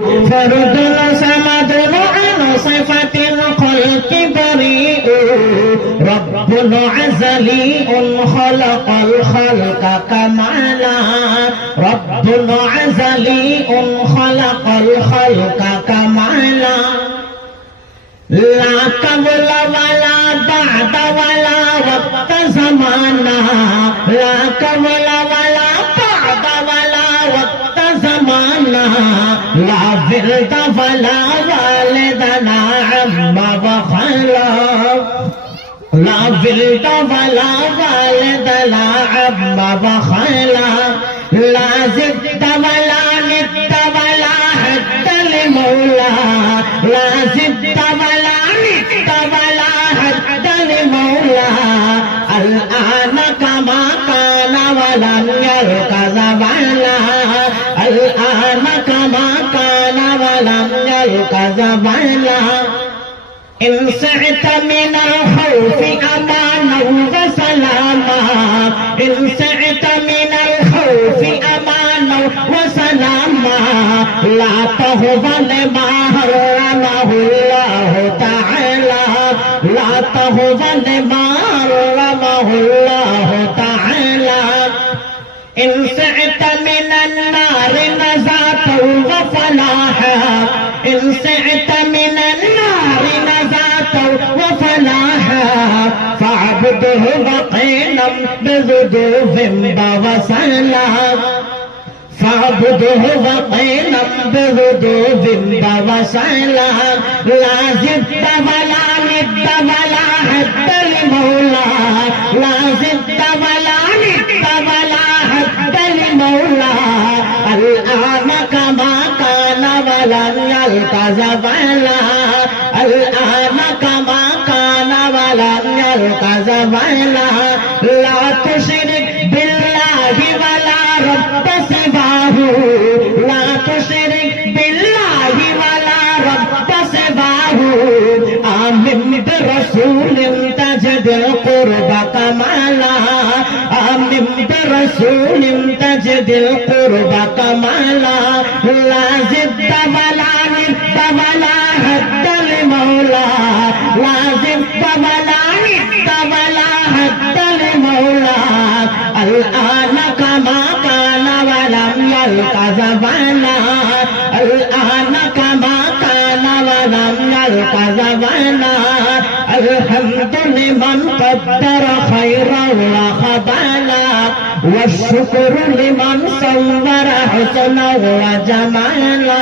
فرد صمد عن صفة الخلق بريء رب عزلي خلق الخلق كمالا رب عزلي خلق الخلق كمالا لا قبل ولا بعد ولا وقت زمانا لا قبل ولا بعد ولا وقت زمانا لا ولد ولا والد لا عم وخلا لا ولد ولا والد لا عم وخلا لا زد ولا ند ولا حد لمولى لا زد ولا ند ولا حد لمولى الآن كما كان ولم يلق زمانا الآن كما كان ولم يلق زمانا إن سعت من الخوف أمانا وسلاما إن سعت من الخوف أمانا وسلاما لا تهضل ما حرمه الله تعالى لا تهضل ما حرمه الله تعالى إن سعت من النار نزعت وفلاحا إن سعت من النار نزعت وفلاحا فاعبده وقينا بغدوف وصلا فاعبده وقينا بغدوف وصلا لا زدت ولا ند ولا حد لمولى لا زدت ولا ند ولا حد لمولى الآن كما كان ولم يلق زمانا الآن كما كان ولم يلق زمانا لا تشرك بالله ولا رب سواه لا تشرك بالله ولا رب سواه آمن برسول تجد القرب كمالا آمن برسول تجد القرب كمالا لا زد ولا ند ولا حد لمولى لا زد ولا ند ولا حد لمولى الآن كما كان ولم يلق زمانا الآن كما كان ولم يلق زمانا الحمد لمن قدر خيرا وخبالا والشكر لمن صور حسنا وجمالا